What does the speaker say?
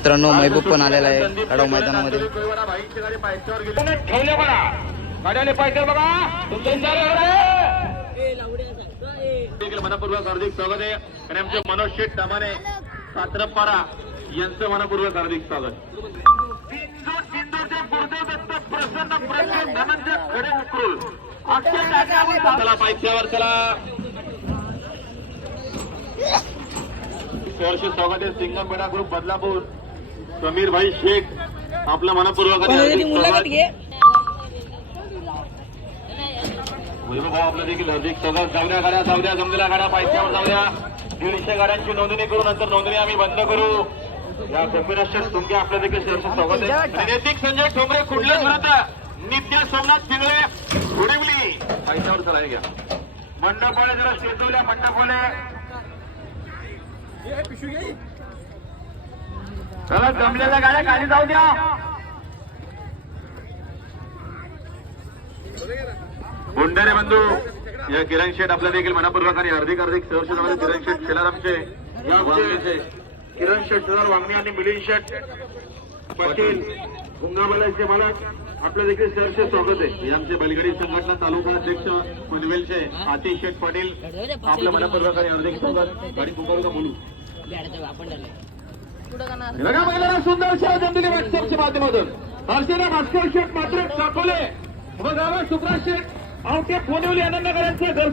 मित्रांनो महबूब पण आलेला आहे लढाऊ मैदानामध्ये. मनपूर्वक हार्दिक स्वागत आहे आणि आमचे मनोज शेठ दामाने सात्रपाडा यांचं मनपूर्वक हार्दिक स्वागत प्रसन्न प्रसन्न धनंजय खडे उकरून चला पायथ्यावर चला वर्ष स्वागत आहे सिंगम बेडा ग्रुप बदलापूर. समीर भाई शेख आपलं मनपूर्वक भाऊ आपलं देखील हार्दिक स्वागत. जाऊ द्या गाड्या जाऊ द्या जमलेल्या गाड्या पायथ्यावर जाऊ द्या. दीडशे गाड्यांची नोंदणी करू नंतर नोंदणी आम्ही बंद करू. या कॉम्बिनेशन तुमचे आपलं देखील स्वागत आहे. नैतिक संजय ठोंबरे कुठले विरुद्ध नित्य सोमनाथ पिंगळे गुडिवली. पायथ्यावर चला घ्या. मंडपवाले जरा शेतवल्या मंडपवाले चला जमलेल्या गाड्या खाली जाऊ द्या. बोंडारे बंधू. या किरण शेठ आपल्या देखील मनापूर्वक आणि हार्दिक हार्दिक सहर्ष झाले. किरण शेठ शेलारामचे. वांगणीचे. किरण शेठ सुधार वांगणी आणि मिलिंद शेठ. पाटील गुंगाबालाचे मला आपलं देखील सहर्ष स्वागत आहे. आमचे बलगडी संघटना तालुका अध्यक्ष पनवेलचे आतिश शेठ पाटील. आपल्या मनापूर्वक आणि हार्दिक स्वागत. गाडी बोलू. बघा बघा सुंदर शहर जमलेली व्हॉट्सअपच्या माध्यमातून. हर्षदा भास्कर शेठ मात्र चाकोले. बघा गावा सुप्रा शेठ आवटे फोनवली आनंदकरांचे घर